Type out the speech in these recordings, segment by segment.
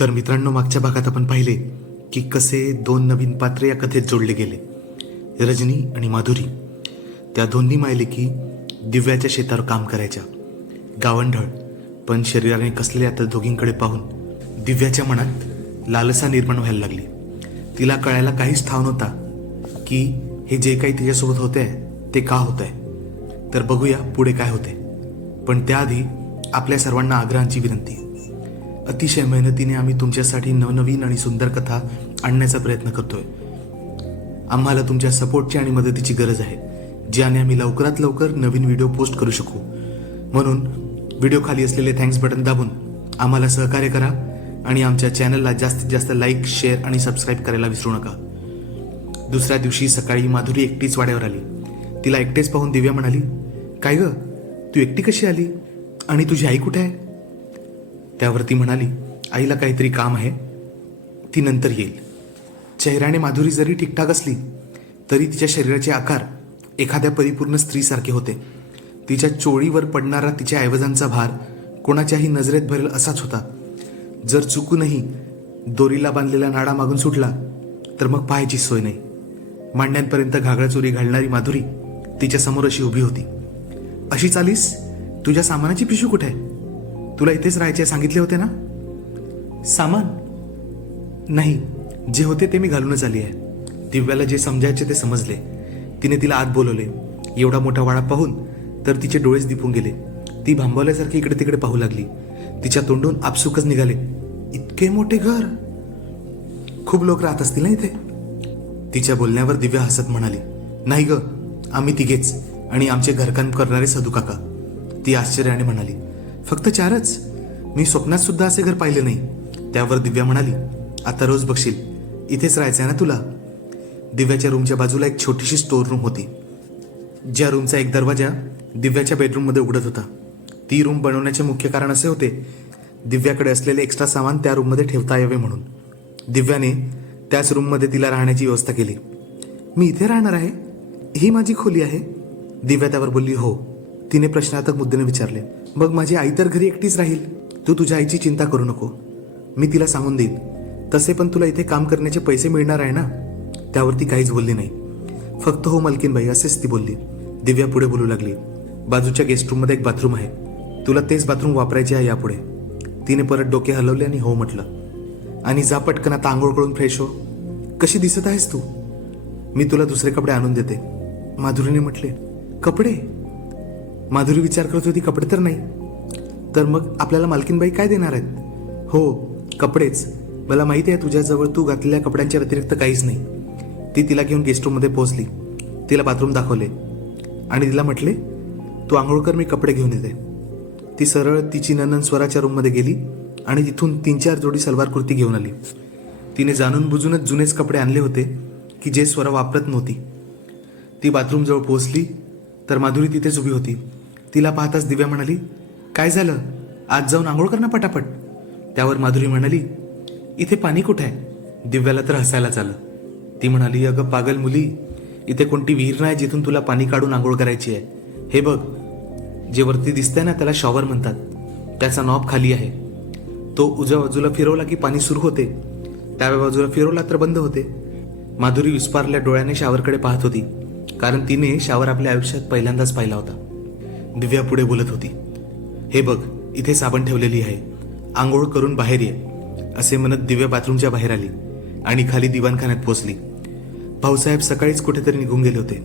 तर मित्रांनो, मागच्या भागात आपण पाहिले की कसे दोन नवीन पात्रे या कथेत जोडले गेले. रजनी आणि माधुरी त्या दोन्ही मायलेकी दिव्याच्या शेतावर काम करायच्या. गावंढळ पण शरीराने कसलेल्या त्या दोघींकडे पाहून दिव्याच्या मनात लालसा निर्माण व्हायला लागली. तिला कळायला काहीच ठाव नव्हता की हे जे काही तिच्यासोबत होते ते का होत आहे. तर बघूया पुढे काय होते. पण त्याआधी आपल्या सर्वांना आग्रहांची विनंती. अतिशय मेहनतीने आम्ही तुमच्यासाठी नवनवीन आणि सुंदर कथा आणण्याचा प्रयत्न करतोय. आम्हाला तुमच्या सपोर्टची आणि मदतीची गरज आहे, ज्याने आम्ही लवकरात लवकर नवीन व्हिडिओ पोस्ट करू शकू. म्हणून व्हिडिओ खाली असलेले थँक्स बटन दाबून आम्हाला सहकार्य करा आणि आमच्या चॅनलला जास्तीत जास्त लाईक, शेअर आणि सबस्क्राईब करायला विसरू नका. दुसऱ्या दिवशी सकाळी माधुरी एकटीच वाड्यावर आली. तिला एकटेच पाहून दिव्या म्हणाली, काय ग, तू एकटी कशी आली आणि तुझी आई कुठे आहे? त्यावर ती म्हणाली, आईला काहीतरी काम आहे, ती नंतर येईल. चेहऱ्याने माधुरी जरी ठीकठाक असली तरी तिच्या शरीराचे आकार एखाद्या परिपूर्ण स्त्रीसारखे होते. तिच्या चोळीवर पडणारा तिच्या ऐवजांचा भार कोणाच्याही नजरेत भरेल असाच होता. जर चुकूनही दोरीला बांधलेला नाडा मागून सुटला तर मग पाहायची सोय नाही. मांड्यांपर्यंत घागरा चोरी घालणारी माधुरी तिच्या समोर अशी उभी होती. अशी चालीस? तुझ्या सामानाची पिशवी कुठे आहे? तुला इथेच राहायचे सांगितले होते ना? सामान नाही, जे होते ते मी घालूनच आली आहे. दिव्याला जे समजायचे ते समजले. तिने तिला आत बोलवले. एवढा मोठा वाडा पाहून तर तिचे डोळेच दिपून गेले. ती भांबवल्यासारखी इकडे तिकडे पाहू लागली. तिच्या तोंडून आपसुकच निघाले, इतके मोठे घर, खूप लोक राहत असतील ना इथे? तिच्या बोलण्यावर दिव्या हसत म्हणाली, नाही ग, आम्ही तिघेच आणि आमचे घरकाम करणारे सदू काका. ती आश्चर्याने म्हणाली, फक्त 4च? मी स्वप्नात सुद्धा असे घर पाहिले नाही. त्यावर दिव्या म्हणाली, आता रोज बघशील, इथेच राहायचंय ना तुला? दिव्याच्या रूमच्या बाजूला एक छोटीशी स्टोर रूम होती, ज्या रूमचा एक दरवाजा दिव्याच्या बेडरूममध्ये उघडत होता. ती रूम बनवण्याचे मुख्य कारण असे होते, दिव्याकडे असलेले एक्स्ट्रा सामान त्या रूममध्ये ठेवता यावे म्हणून. दिव्याने त्याच रूममध्ये तिला राहण्याची व्यवस्था केली. मी इथे राहणार आहे? ही माझी खोली आहे? दिव्या त्यावर बोलली, हो. तिने प्रश्नार्थक मुद्द्याने विचारले, मग माझी आई तर घरी एकटीच राहील. तू तुझ्या आईची चिंता करू नको, मी तिला सांगून देईन. तसे पण तुला इथे काम करण्याचे पैसे मिळणार आहे ना? त्यावरती काहीच बोलली नाही. फक्त हो मलकीनबाई, असेच ती बोलली. दिव्या पुढे बोलू लागली, बाजूच्या गेस्ट रूममध्ये एक बाथरूम आहे, तुला तेच बाथरूम वापरायचे आहे यापुढे. तिने परत डोके हलवले आणि हो म्हटलं. आणि जा पटकन आता आंघोळ करून फ्रेश हो. कशी दिसत आहेस तू? मी तुला दुसरे कपडे आणून देते. माधुरीने म्हटले, कपडे? माधुरी विचार करत होती, कपडे तर नाही. तर मग आपल्याला मालकीनबाई काय देणार आहेत? हो, कपडेच. मला माहिती आहे तुझ्याजवळ तू घातलेल्या कपड्यांच्या व्यतिरिक्त काहीच नाही. ती तिला घेऊन गेस्ट रूममध्ये पोहोचली. तिला बाथरूम दाखवले आणि तिला म्हटले, तू आंघोळ कर, मी कपडे घेऊन येते. ती सरळ तिची नणंद स्वराच्या रूममध्ये गेली आणि तिथून 3-4 जोडी सलवार कुर्ती घेऊन आली. तिने जाणून बुजूनच जुनेच कपडे आणले होते की जे स्वरा वापरत नव्हती. ती बाथरूमजवळ पोहोचली तर माधुरी तिथेच उभी होती. तिला पाहताच दिव्या म्हणाली, काय झालं, आज जाऊन आंघोळ कर ना पटापट. त्यावर माधुरी म्हणाली, इथे पाणी कुठे आहे? दिव्याला तर हसायलाच आलं. ती म्हणाली, अगं पागल मुली, इथे कोणती विहीर नाही जिथून तुला पाणी काढून आंघोळ करायची आहे. हे बघ, जे वरती दिसतंय ना त्याला शॉवर म्हणतात. त्याचा नॉब खाली आहे. तो उजव्या बाजूला फिरवला की पाणी सुरू होते, डाव्या बाजूला फिरवला तर बंद होते. माधुरी विस्पारल्या डोळ्याने शॉवरकडे पाहत होती, कारण तिने शॉवर आपल्या आयुष्यात पहिल्यांदाच पाहिला होता. दिव्या पुढे बोलत होती, हे बघ, इथे साबण ठेवलेली आहे, आंघोळ करून बाहेर ये. असे म्हणत दिव्या बाथरूमच्या बाहेर आली आणि खाली दिवाणखान्यात पोहोचली. भाऊसाहेब सकाळीच कुठेतरी निघून गेले होते.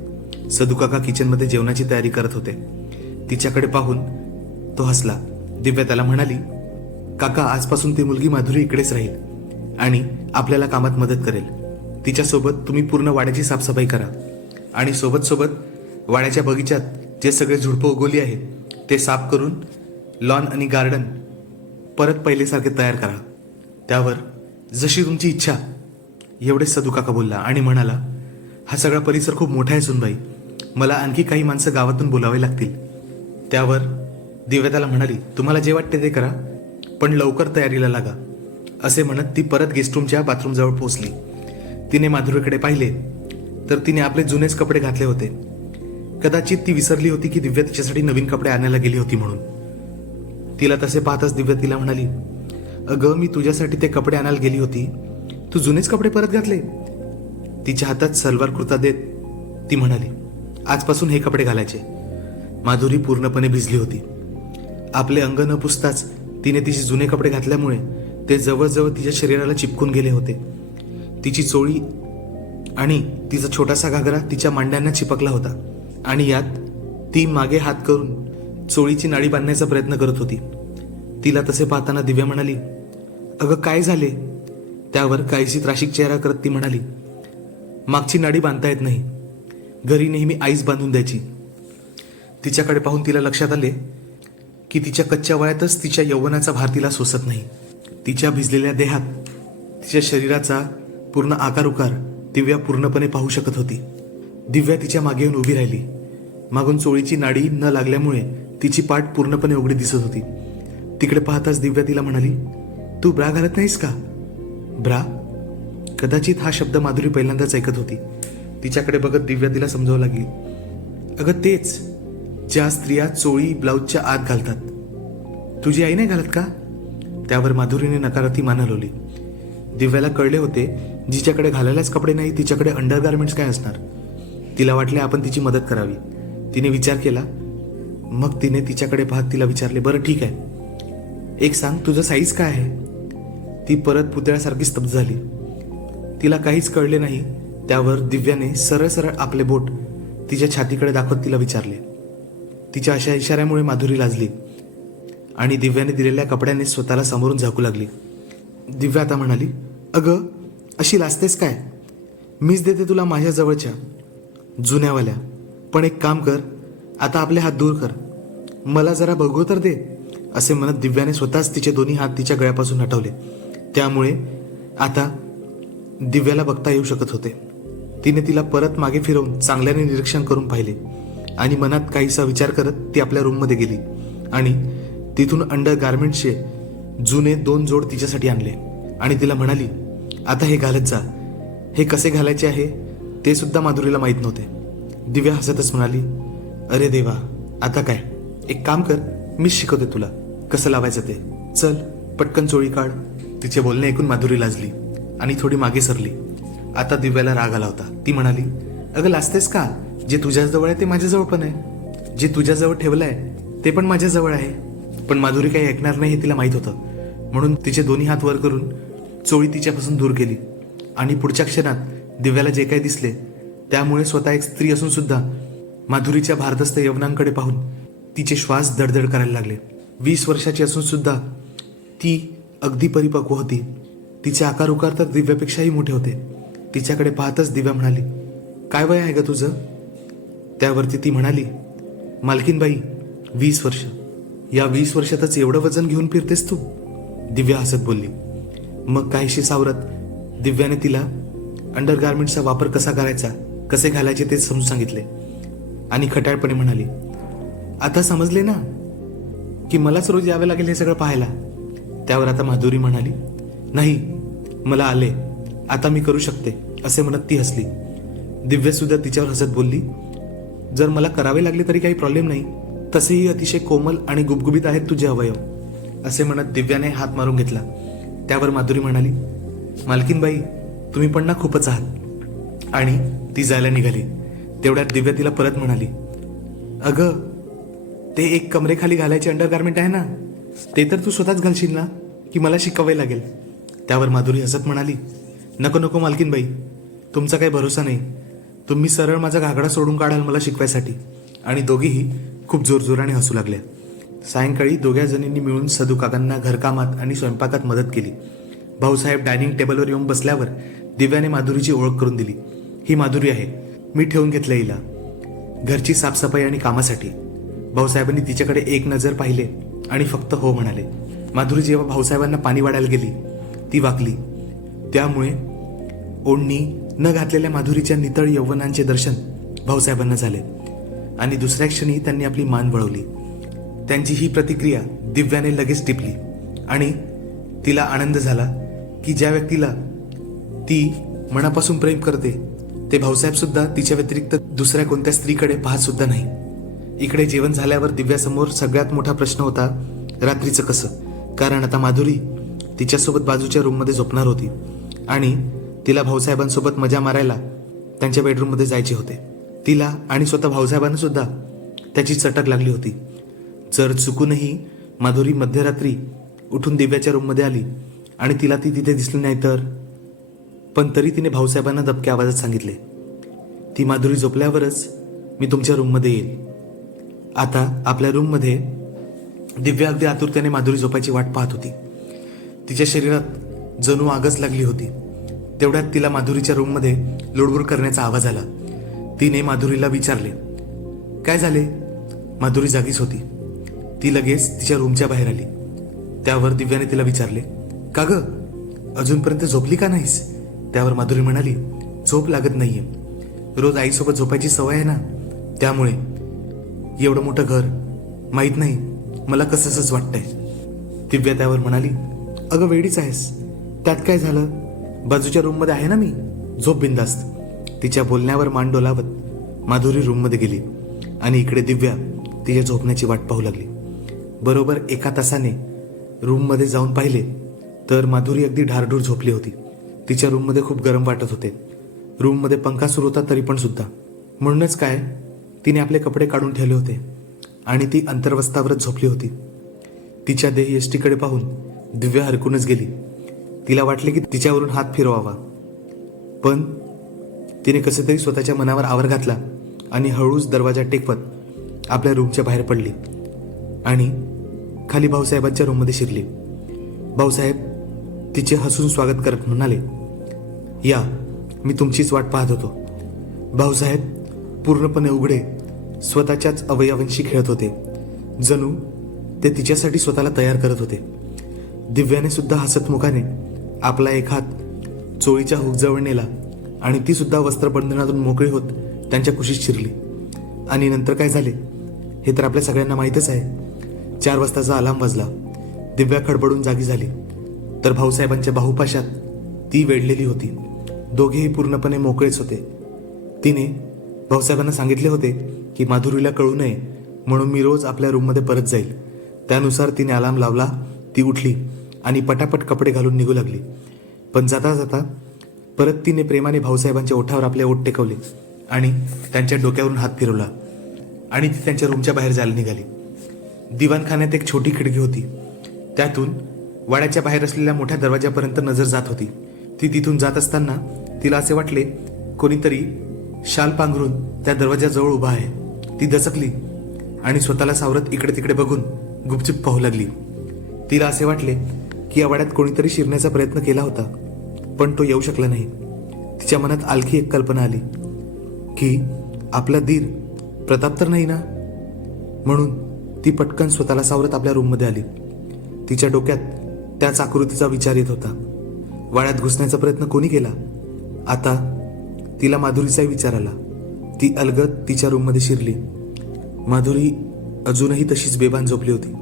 सदूकाका किचनमध्ये जेवणाची तयारी करत होते. तिच्याकडे पाहून तो हसला. दिव्या त्याला म्हणाली, काका, आजपासून ती मुलगी माधुरी इकडेच राहील आणि आपल्याला कामात मदत करेल. तिच्यासोबत तुम्ही पूर्ण वाड्याची साफसफाई करा आणि सोबत सोबत वाड्याच्या बगीच्यात जे सगळे झुडपं उगवली आहे ते साफ करून लॉन आणि गार्डन परत पहिलेसारखे तयार करा. त्यावर जशी तुमची इच्छा, एवढेच सदूकाका बोलला आणि म्हणाला, हा सगळा परिसर खूप मोठा आहे सुनबाई, मला आणखी काही माणसं गावातून बोलावे लागतील. त्यावर दिव्या त्याला म्हणाली, तुम्हाला जे वाटते ते करा, पण लवकर तयारीला लागा. असे म्हणत ती परत गेस्टरूमच्या बाथरूमजवळ पोहोचली. तिने माधुरीकडे पाहिले तर तिने आपले जुनेच कपडे घातले होते. कदाचित ती विसरली होती की दिव्या तिच्यासाठी नवीन कपडे आणायला गेली होती म्हणून. तिला तसे पाहताच दिव्या तिला म्हणाली, अगं, मी तुझ्यासाठी ते कपडे आणायला गेली होती, तू जुनेच कपडे परत घातले. तिच्या हातात सलवार कुर्ता देत ती म्हणाली, आजपासून हे कपडे घालायचे. माधुरी पूर्णपणे भिजली होती. आपले अंग न पुसताच तिने तिचे जुने कपडे घातल्यामुळे ते जवळजवळ तिच्या शरीराला चिपकून गेले होते. तिची चोळी आणि तिचा छोटासा घागरा तिच्या मांड्यांना चिपकला होता आणि यात ती मागे हात करून चोळीची नाडी बांधण्याचा प्रयत्न करत होती. तिला तसे पाहताना दिव्या म्हणाली, अगं काय झाले? त्यावर काहीशी त्राशिक चेहरा करत ती म्हणाली, मागची नाडी बांधता येत नाही. घरी नेहमी आईच बांधून द्यायची. तिच्याकडे पाहून तिला लक्षात आले की तिच्या कच्च्या वयातच तिच्या यौवनाचा भार तिला सोसत नाही. तिच्या भिजलेल्या देहात तिच्या शरीराचा पूर्ण आकार उकार दिव्या पूर्णपणे पाहू शकत होती. दिव्या तिच्या मागे येऊन उभी राहिली. मागून चोळीची नाडी न लागल्यामुळे तिची पाठ पूर्णपणे उघडी दिसत होती. तिकडे पाहताच दिव्या तिला म्हणाली, तू ब्रा घालत नाहीस का? ब्रा? कदाचित हा शब्द माधुरी पहिल्यांदाच ऐकत होती. तिच्याकडे बघत दिव्या तिला समजावू लागली, अगं तेच ज्या स्त्रिया चोळी ब्लाऊजच्या आत घालतात. तुझी आई नाही घालत का? त्यावर माधुरीने नकारार्थी मान हलवली. दिव्याला कळले होते जिच्याकडे घालायलाच कपडे नाही तिच्याकडे अंडरगार्मेंट्स काय असणार. तिला वाटले आपण तिची मदत करावी. तिने विचार केला. मग तिने तिच्याकडे पाहत तिला विचारले, बरं ठीक आहे, एक सांग तुझं साईज काय आहे? ती परत पुतळ्यासारखी स्तब्ध झाली. तिला काहीच कळले नाही. त्यावर दिव्याने सरळ सरळ आपले बोट तिच्या छातीकडे दाखवत तिला विचारले. तिच्या अशा इशाऱ्यामुळे माधुरी लाजली आणि दिव्याने दिलेल्या कपड्याने स्वतःला समोरून झाकू लागली. दिव्या आता म्हणाली, अगं अशी लाजतेस काय? मीच देते तुला माझ्या जवळच्या जुन्यावाल्या. पण एक काम कर, आता आपले हात दूर कर, मला जरा बघू तर दे. असे म्हणत दिव्याने स्वतःच तिचे दोन्ही हात तिच्या गळ्यापासून हटवले. त्यामुळे आता दिव्याला बघता येऊ शकत होते. तिने तिला परत मागे फिरवून चांगल्याने निरीक्षण करून पाहिले आणि मनात काहीसा विचार करत ती आपल्या रूममध्ये गेली आणि तिथून अंडर गार्मेंट्सचे जुने 2 जोड तिच्यासाठी आणले आणि तिला म्हणाली, आता हे घालत जा. हे कसे घालायचे आहे ते सुद्धा माधुरीला माहीत नव्हते. दिव्या हसतच म्हणाली, अरे देवा, आता काय, एक काम कर, मीच शिकवते तुला कसं लावायचं ते. चल पटकन चोळी काढ. तिचे बोलणे ऐकून माधुरी लाजली आणि थोडी मागे सरली. आता दिव्याला राग आला होता. ती म्हणाली, अगं लाजतेस का? जे तुझ्याजवळ आहे ते माझ्याजवळ पण आहे. जे तुझ्याजवळ ठेवलं आहे ते पण माझ्याजवळ आहे. पण माधुरी काही ऐकणार नाही हे तिला माहीत होतं. म्हणून तिचे दोन्ही हात वर करून चोळी तिच्यापासून दूर गेली आणि पुढच्या क्षणात दिव्याला जे काही दिसले त्यामुळे स्वतः एक स्त्री असून सुद्धा माधुरीच्या भारदस्त यवनांकडे पाहून तिचे श्वास दडदड करायला लागले. 20 वर्षाची असून सुद्धा ती अगदी परिपक्व होती. तिचे आकार उकार तर दिव्यापेक्षाही मोठे होते. तिच्याकडे पाहतच दिव्या म्हणाली, काय वय आहे ग तुझं? त्यावरती ती म्हणाली, मालकीनबाई 20 वर्ष. या 20 वर्षातच एवढं वजन घेऊन फिरतेस तू? दिव्या हसत बोलली. मग काहीशी सावरत दिव्याने तिला अंडरगार्मेंट्सचा वापर कसा करायचा, कसे घालायचे ते समजून सांगितले आणि खट्याळपणे म्हणाली, आता समजले ना की मलाच रोज यावे लागेल हे सगळं पाहायला? त्यावर आता माधुरी म्हणाली, नाही, मला आले, आता मी करू शकते. असे म्हणत ती हसली. दिव्या सुद्धा तिच्यावर हसत बोलली, जर मला करावे लागले तरी काही प्रॉब्लेम नाही. तसेही अतिशय कोमल आणि गुबगुबीत आहेत तुझे अवयव. असे म्हणत दिव्याने हात मारून घेतला. त्यावर माधुरी म्हणाली, मालकीनबाई तुम्ही पण ना खूपच आहात. आणि ती जायला निघाली. तेवढ्यात दिव्या तिला परत म्हणाली, अगं ते एक कमरेखाली घालायचे अंडरगार्मेंट आहे ना, ते तर तू स्वतःच घालशील ना की मला शिकवावे लागेल? त्यावर माधुरी हसत म्हणाली, नको नको मालकीनबाई, तुमचा काही भरोसा नाही. तुम्ही सरळ माझा घागडा सोडून काढाल मला शिकवायसाठी. आणि दोघीही खूप जोरजोराने हसू लागल्या. सायंकाळी दोघ्या जणींनी मिळून सदू काकांना घरकामात आणि स्वयंपाकात मदत केली. भाऊसाहेब डायनिंग टेबलवर येऊन बसल्यावर दिव्याने माधुरीची ओळख करून दिली. ही माधुरी आहे, मी ठेवून घेतलं हिला घरची साफसफाई आणि कामासाठी. भाऊसाहेबांनी तिच्याकडे एक नजर पाहिले आणि फक्त हो म्हणाले. माधुरी जेव्हा भाऊसाहेबांना पाणी वाढायला गेली ती वाकली. त्यामुळे ओढणी न घातलेल्या माधुरीच्या नितळ यौवनांचे दर्शन भाऊसाहेबांना झाले आणि दुसऱ्या क्षणी त्यांनी आपली मान वळवली. त्यांची ही प्रतिक्रिया दिव्याने लगेच टिपली आणि तिला आनंद झाला की ज्या व्यक्तीला ती मनापासून प्रेम करते ते भाऊसाहेब सुद्धा तिच्या व्यतिरिक्त दुसऱ्या कोणत्या स्त्रीकडे पाहत सुद्धा नाही. इकडे जेवण झाल्यावर दिव्यासमोर सगळ्यात मोठा प्रश्न होता रात्रीचं कसं. कारण आता माधुरी तिच्यासोबत बाजूच्या रूममध्ये झोपणार होती आणि तिला भाऊसाहेबांसोबत मजा मारायला त्यांच्या बेडरूममध्ये जायचे होते. तिला आणि स्वतः भाऊसाहेबांना सुद्धा त्याची चटक लागली होती. जर चुकूनही माधुरी मध्यरात्री उठून दिव्याच्या रूममध्ये आली आणि तिला ती तिथे दिसली नाही तर. पण तरी तिने भाऊसाहेबांना दबक्या आवाजात सांगितले, ती माधुरी झोपल्यावरच मी तुमच्या रूममध्ये येईल. आता आपल्या रूममध्ये दिव्या अगदी आतुरतेने माधुरी झोपायची वाट पाहत होती. तिच्या शरीरात जणू आगच लागली होती. तेवढ्यात तिला माधुरीच्या रूममध्ये लुडबुड करण्याचा आवाज आला. तिने माधुरीला विचारले, काय झाले? माधुरी जागीच होती. ती लगेच तिच्या रूमच्या बाहेर आली. त्यावर दिव्याने तिला विचारले, का ग, अजूनपर्यंत झोपली का नाहीस? त्यावर माधुरी म्हणाली, झोप लागत नाहीये. रोज आईसोबत झोपायची सवय आहे ना, त्यामुळे. एवढं मोठं घर, माहीत नाही मला कसंच वाटतंय. दिव्या त्यावर म्हणाली, अगं वेडीच आहेस, त्यात काय झालं? बाजूच्या रूममध्ये आहे ना मी, झोप बिंदास्त. तिच्या बोलण्यावर मान डोलावत माधुरी रूममध्ये गेली आणि इकडे दिव्या तिच्या झोपण्याची वाट पाहू लागली. बरोबर 1 तासाने रूममध्ये जाऊन पाहिले तर माधुरी अगदी ढारढूर झोपली होती. तिच्या रूममध्ये खूप गरम वाटत होते. रूममध्ये पंखा सुरू होता तरी पण सुद्धा. म्हणूनच काय, तिने आपले कपडे काढून ठेवले होते आणि ती अंतर्वस्तावरच झोपली होती. तिच्या देहयष्टीकडे पाहून दिव्या हरकूनच गेली. तिला वाटले की तिच्यावरून हात फिरवावा, पण तिने कसे तरी स्वतःच्या मनावर आवर घातला आणि हळूच दरवाजा टेकवत आपल्या रूमच्या बाहेर पडली आणि खाली भाऊसाहेबांच्या रूममध्ये शिरली. भाऊसाहेब तिचे हसून स्वागत करत म्हणाले, या, मी तुमचीच वाट पाहत होतो. भाऊसाहेब पूर्णपणे उघडे स्वतःच्याच अवयवांशी खेळत होते, जणू ते तिच्यासाठी स्वतःला तयार करत होते. दिव्याने सुद्धा हसतमुखाने आपला एक हात चोळीच्या हुकजवळ नेला आणि ती सुद्धा वस्त्रबंधनातून मोकळी होत त्यांच्या कुशीत शिरली. आणि नंतर काय झाले हे तर आपल्या सगळ्यांना माहीतच आहे. 4 वाजताचा अलार्म वाजला. दिव्या खडबडून जागी झाली तर भाऊसाहेबांच्या बाहुपाशात ती वेढलेली होती. दोघेही पूर्णपणे मोकळेच होते. तिने भाऊसाहेबांना सांगितले होते की माधुरीला कळू नये म्हणून मी रोज आपल्या रूममध्ये परत जाईल. त्यानुसार तिने अलार्म लावला. ती उठली आणि पटापट कपडे घालून निघू लागली. पण जाता जाता परत तिने प्रेमाने भाऊसाहेबांच्या ओठावर आपले ओठ टेकवले आणि त्यांच्या डोक्यावरून हात फिरवला आणि ती त्यांच्या रूमच्या बाहेर जायला निघाली. दिवाणखान्यात एक छोटी खिडकी होती. त्यातून वाड्याच्या बाहेर असलेल्या मोठ्या दरवाजापर्यंत नजर जात होती. ती तिथून जात असताना तिला असे वाटले कोणीतरी शाल पांघरून त्या दरवाजाजवळ उभा आहे. ती दचकली आणि स्वतःला सावरत इकडे तिकडे बघून गुपचूप पाहू लागली. तिला असे वाटले की या वाड्यात कोणीतरी शिरण्याचा प्रयत्न केला होता, पण तो येऊ शकला नाही. तिच्या मनात आणखी एक कल्पना आली की आपला दीर प्रताप तर नाही ना. म्हणून ती पटकन स्वतःला सावरत आपल्या रूममध्ये आली. तिच्या डोक्यात त्याच आकृतीचा विचार येत होता. वाड्यात घुसण्याचा प्रयत्न कोणी केला? आता तिला माधुरीचाही विचार आला. ती अलगद तिच्या रूममध्ये शिरली. माधुरी अजूनही तशीच बेभान झोपली होती,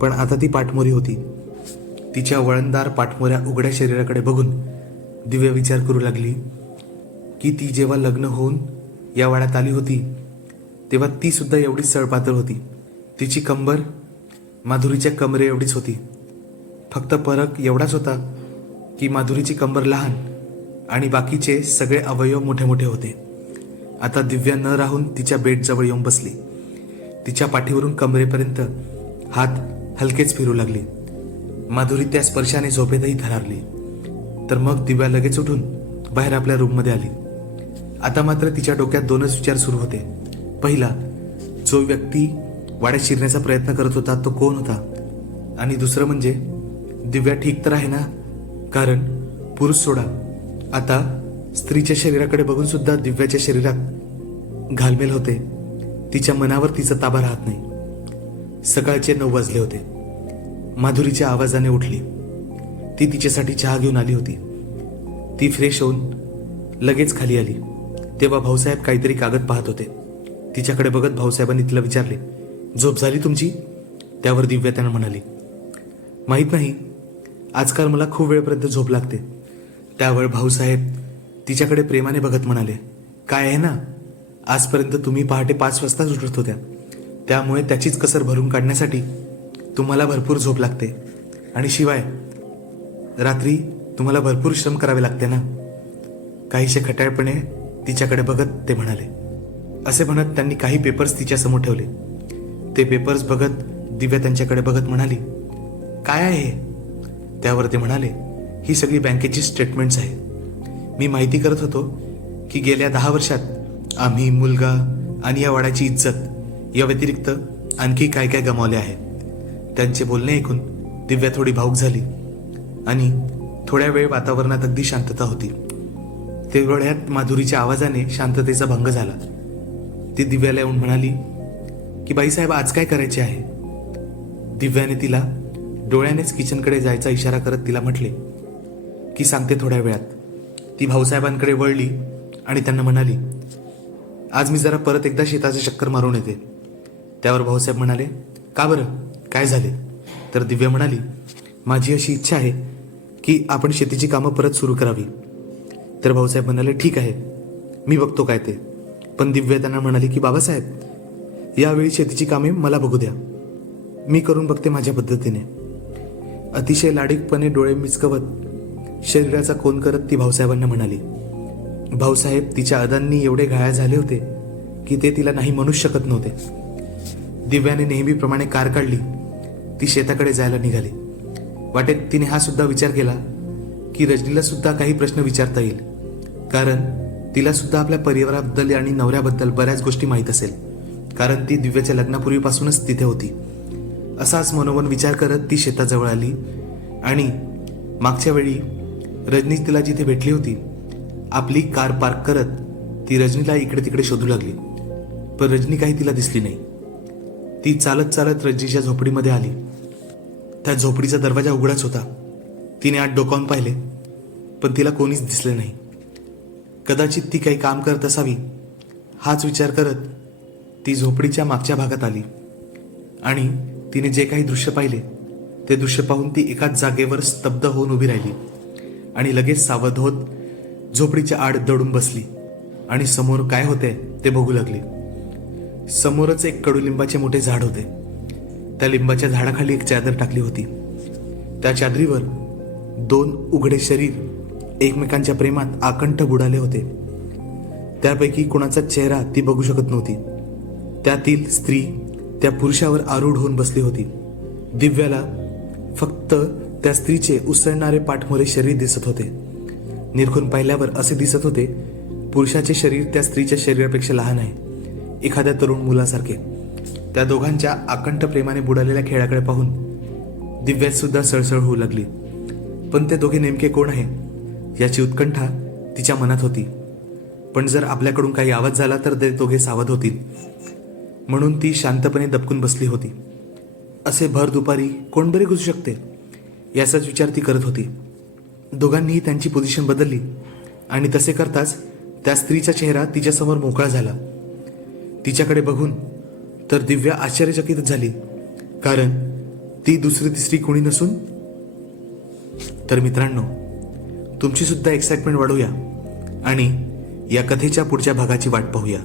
पण आता ती पाठमोरी होती. तिच्या वळणदार पाठमोऱ्या उघड्या शरीराकडे बघून दिव्या विचार करू लागली की ती जेव्हा लग्न होऊन या वाड्यात आली होती तेव्हा ती सुद्धा एवढीच सळपातळ होती. तिची कंबर माधुरीच्या कमरे एवढीच होती. फक्त फरक एवढाच होता की माधुरीची कंबर लहान आणि बाकीचे सगळे अवयव मोठे मोठे होते. आता दिव्या न राहून तिच्या बेडजवळ येऊन बसली. तिच्या पाठीवरून कमरेपर्यंत हात हलकेच फिरू लागले. माधुरी त्या स्पर्शाने झोपेतही थरारली. तर मग दिव्या लगेच उठून बाहेर आपल्या रूममध्ये आली. आता मात्र तिच्या डोक्यात 2च विचार सुरू होते. पहिला, जो व्यक्ती वाड्यात शिरण्याचा प्रयत्न करत होता तो कोण होता? आणि दुसरं म्हणजे दिव्या ठीक तर आहे ना? कारण पुरुष सोडा, आता स्त्रीच्या शरीराकडे बघून सुद्धा दिव्याच्या शरीरात घालमेल होते. तिच्या मनावर तिचा ताबा राहत नाही. सकाळचे 9 वाजले होते. माधुरीच्या आवाजाने उठली. ती तिच्यासाठी चहा घेऊन आली होती. ती फ्रेश होऊन लगेच खाली आली तेव्हा भाऊसाहेब काहीतरी कागद पाहत होते. तिच्याकडे बघत भाऊसाहेबांनी तिला विचारले, झोप झाली तुमची? त्यावर दिव्या त्यांना म्हणाली, माहीत नाही, आजकाल मला खूप वेळपर्यंत झोप लागते. त्यावर भाऊसाहेब तिच्याकडे प्रेमाने बघत म्हणाले, काय आहे ना, आजपर्यंत तुम्ही पहाटे 5 वाजताच उठत होत्या, त्यामुळे त्याचीच कसर भरून काढण्यासाठी तुम्हाला भरपूर झोप लागते. आणि शिवाय रात्री तुम्हाला भरपूर श्रम करावे लागते ना, काहीशे खट्याळपणे तिच्याकडे बघत ते म्हणाले. असे म्हणत त्यांनी काही पेपर्स तिच्यासमोर ठेवले. ते पेपर्स बघत दिव्या त्यांच्याकडे बघत म्हणाली, काय आहे हे? त्यावर ते म्हणाले, ही सगळी बँकेची स्टेटमेंट्स आहे. मी माहिती करत होतो की गेल्या 10 वर्षात आम्ही मुलगा आणि या वाड्याची इज्जत या व्यतिरिक्त आणखी काय काय गमावले आहे. त्यांचे बोलणे ऐकून दिव्या थोडी भावुक झाली आणि थोड्या वेळ वातावरणात अगदी शांतता होती. तेवढ्यात माधुरीच्या आवाजाने शांततेचा भंग झाला. ती दिव्याला येऊन म्हणाली की बाईसाहेब, आज काय करायचे आहे? दिव्याने तिला डोळ्यानेच किचनकडे जायचा इशारा करत तिला म्हटले की सांगते थोड्या वेळात. ती भाऊसाहेबांकडे वळली आणि त्यांना म्हणाली, आज मी जरा परत एकदा शेताचे चक्कर मारून येते. त्यावर भाऊसाहेब म्हणाले, का बरं, काय झाले? तर दिव्या म्हणाली, माझी अशी इच्छा आहे की आपण शेतीची कामं परत सुरू करावी. तर भाऊसाहेब म्हणाले, ठीक आहे, मी बघतो काय ते. पण दिव्या त्यांना म्हणाली की बाबासाहेब, यावेळी शेतीची कामे मला बघू द्या, मी करून बघते माझ्या पद्धतीने. अतिशय लाडीकपणे डोळे मिचकवत शरीराचा कोन करत ती भाऊसाहेबांना म्हणाली. भाऊसाहेब तिच्या अदांनी एवढे घायाळ झाले होते की ते तिला नाही म्हणूच शकत नव्हते. दिव्याने नेहमीप्रमाणे कार काढली. ती शेताकडे जायला निघाली. वाटेत तिने हा सुद्धा विचार केला की रजनीला सुद्धा काही प्रश्न विचारता येईल, कारण तिला सुद्धा आपल्या परिवाराबद्दल आणि नवऱ्याबद्दल बऱ्याच गोष्टी माहीत असेल, कारण ती दिव्याच्या लग्नापूर्वीपासूनच तिथे होती. असाच मनोमन विचार करत ती शेताजवळ आली आणि मागच्या वेळी रजनी तिला जिथे भेटली होती, आपली कार पार्क करत ती रजनीला इकडे तिकडे शोधू लागली. पण रजनी काही तिला दिसली नाही. ती चालत चालत रजनीच्या झोपडीमध्ये आली. त्या झोपडीचा दरवाजा उघडाच होता. तिने आत डोकावून पाहिले, पण तिला कोणीच दिसले नाही. कदाचित ती काही काम करत असावी, हाच विचार करत ती झोपडीच्या मागच्या भागात आली आणि तिने जे काही दृश्य पाहिले ते दृश्य पाहून ती एकाच जागेवर स्तब्ध होऊन उभी राहिली आणि लगेच सावध होत झोपडीच्या आड दडून बसली आणि समोर काय होते ते बघू लागली. समोरच एक कडुलिंबाचे मोठे झाड होते. त्या लिंबाच्या झाडाखाली एक चादर टाकली होती. त्या चादरीवर 2 उघडे शरीर एकमेकांच्या प्रेमात आकंठ बुडाले होते. त्यापैकी कोणाचा चेहरा ती बघू शकत नव्हती. त्यातील स्त्री त्या पुरुषावर आरूढ होऊन बसली होती. दिव्याला फक्त त्या स्त्रीचे उसळणारे पाठमोरे शरीर दिसत होते. निरखून पाहिल्यावर असे दिसत होते पुरुषाचे शरीर त्या स्त्रीच्या शरीरापेक्षा लहान आहे, एखाद्या तरुण मुलासारखे. त्या दोघांच्या आकंठ प्रेमाने बुडालेल्या खेळाकडे पाहून दिव्यात सुद्धा सळसळ होऊ लागली. पण ते दोघे नेमके कोण आहे याची उत्कंठा तिच्या मनात होती. पण जर आपल्याकडून काही आवाज झाला तर ते दोघे सावध होतील, म्हणून ती शांतपणे दबकून बसली होती. असे भर दुपारी कोण बरे घुसू शकते याचाच विचार ती करत होती. दोघांनीही त्यांची पोझिशन बदलली आणि तसे करताच त्या स्त्रीचा चेहरा तिच्यासमोर मोकळा झाला. तिच्याकडे बघून तर दिव्या आश्चर्यचकित झाली, कारण ती दुसरी तिसरी कोणी नसून. तर मित्रांनो, तुमची सुद्धा एक्साइटमेंट वाढवूया आणि या कथेच्या पुढच्या भागाची वाट पाहूया.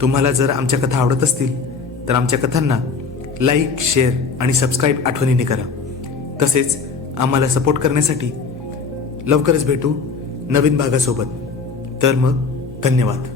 तुम्हाला जर आमच्या कथा आवडत असतील तर आमच्या कथांना लाईक, शेअर आणि सबस्क्राईब आठवणीने करा. तसेच आम्हाला सपोर्ट करण्यासाठी लवकरच भेटू नवीन भागासोबत. तर मग धन्यवाद.